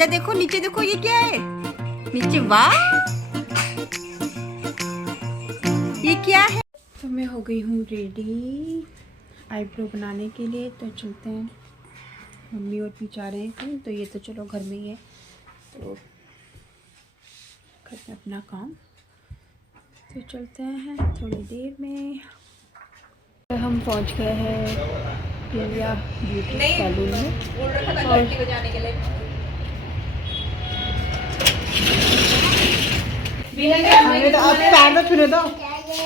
इधर देखो, नीचे देखो, ये क्या है नीचे? वाह, ये क्या है? तो मैं हो गई हूँ रेडी आईब्रो बनाने के लिए। तो चलते हैं, मम्मी और भी जा रहे हैं तो ये तो चलो घर में ही है, तो करते हैं अपना काम। तो चलते हैं थोड़ी देर में। तो हम पहुंच गए हैं प्रिया ब्यूटी सैलून में। और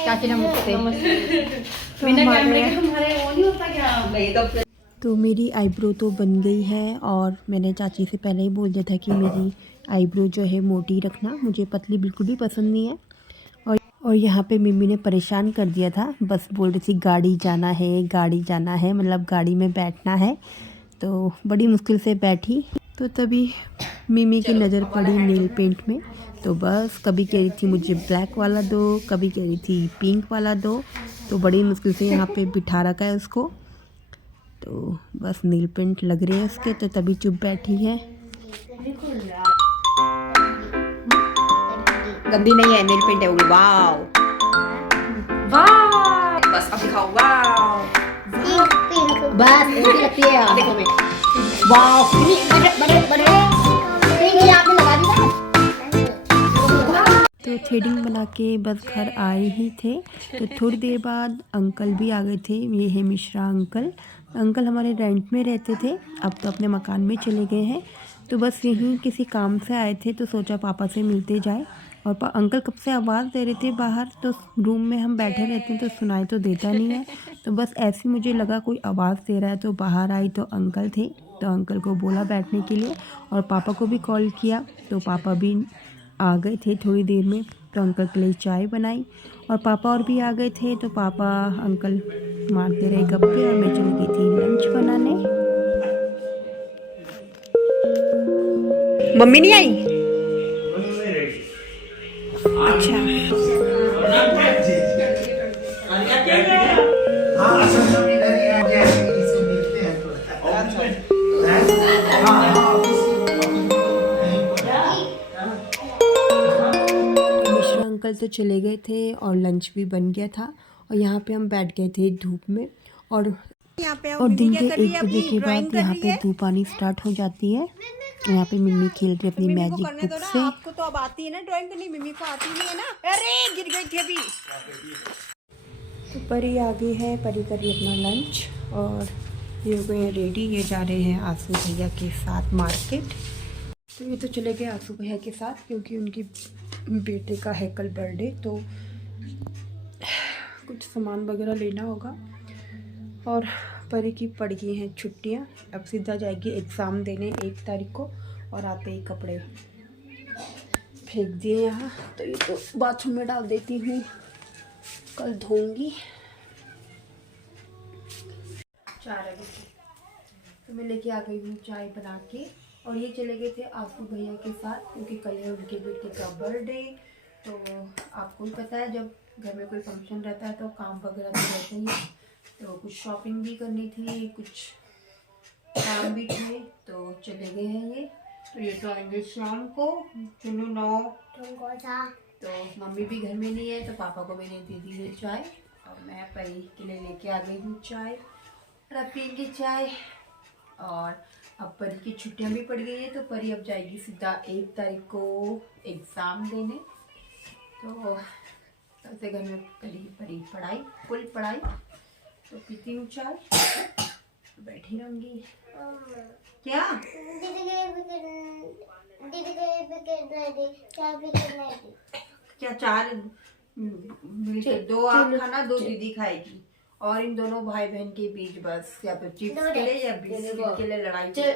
चाची नमस्ते। तो मेरी आईब्रो तो बन गई है और मैंने चाची से पहले ही बोल दिया था कि मेरी आईब्रो जो है मोटी रखना, मुझे पतली बिल्कुल भी पसंद नहीं है। और यहाँ पे मम्मी ने परेशान कर दिया था, बस बोल रही थी गाड़ी जाना है, गाड़ी जाना है, मतलब गाड़ी में बैठना है। तो बड़ी मुश्किल से बैठी, तो तभी मम्मी की नज़र पड़ी नेल पेंट में। तो बस कभी कह रही थी मुझे ब्लैक वाला दो, कभी कह रही थी पिंक वाला दो। तो बड़ी मुश्किल से यहाँ पे बिठा रखा है उसको। तो बस नेल पेंट लग रहे हैं उसके, तो तभी चुप बैठी है। गंदी नहीं है, नेल पेंट है वो। वाव वाव, बस अब दिखाओ। वाव बस ऐसी लगती है आंखों में। वाव बड़े बड़े ये आपने लगा दी ना। तो थ्रेडिंग बना के बस घर आए ही थे, तो थोड़ी देर बाद अंकल भी आ गए थे। ये है मिश्रा अंकल। अंकल हमारे रेंट में रहते थे, अब तो अपने मकान में चले गए हैं। तो बस यहीं किसी काम से आए थे, तो सोचा पापा से मिलते जाए। और अंकल कब से आवाज़ दे रहे थे बाहर, तो रूम में हम बैठे रहते हैं तो सुनाई तो देता नहीं है। तो बस ऐसे मुझे लगा कोई आवाज़ दे रहा है, तो बाहर आई तो अंकल थे। तो अंकल को बोला बैठने के लिए, और पापा को भी कॉल किया, तो पापा भी आ गए थे थोड़ी देर में। तो अंकल के लिए चाय बनाई, और पापा और भी आ गए थे। तो पापा अंकल मारते रहे गप्पे, और मैं चली गई थी लंच बनाने। मम्मी नहीं आई? अच्छा, अंकल तो चले गए थे और लंच भी बन गया था। और यहाँ पे हम बैठ गए थे धूप में। और दिन के 1 बजे के बाद यहाँ पे धूप आनी स्टार्ट हो जाती है। यहाँ पे मम्मी खेल रही अपनी मैजिक बुक से। आपको तो अब आती है ना ड्राइंग करनी, मम्मी को आती नहीं है ना। अरे गिर गई थी अभी। तो परी आ गई है, परी करी अपना लंच, और ये हो गए हैं रेडी। ये जा रहे हैं आंसू भैया के साथ मार्केट। तो ये तो चले गए आंसू भैया के साथ, क्योंकि उनकी बेटे का है कल बर्थडे, तो कुछ सामान वगैरह लेना होगा। और परी की पड़ गई हैं छुट्टियां, अब सीधा जाएगी एग्ज़ाम देने 1 तारीख को। और आते ही कपड़े फेंक दिए यहाँ, तो ये तो बाथरूम में डाल देती हूँ, कल धोऊंगी। 4 बजे तो मैं लेके आ गई हूँ चाय बना के। और ये चले गए थे आंसू भैया के साथ, क्योंकि कल है उनके बेटे का बर्थडे। तो आपको भी पता है, जब घर में कोई फंक्शन रहता है तो काम वगैरह तो रहते ही है। तो कुछ शॉपिंग भी करनी थी, कुछ काम भी थे, तो चले गए हैं ये। तो ये तो आएंगे शाम को। चुनू 9 तो मम्मी भी घर में नहीं है, तो पापा को मैंने दे दी है चाय, और मैं परी के लिए लेके आ गई हूँ चाय। और अब पियेंगे चाय। और अब परी की छुट्टियाँ भी पड़ गई है, तो परी अब जाएगी सीधा 1 तारीख को एग्ज़ाम देने। तो कल से घर में करी परी पढ़ाई, फुल पढ़ाई। तो पीती हूँ चाय, बैठी रहूँगी। क्या क्या 4 मिलकर 2 आप खाना, 2 दीदी खाएगी। और इन दोनों भाई बहन के बीच बस या तो चिप्स के लिए या बिस्किट के लिए लड़ाई होती है।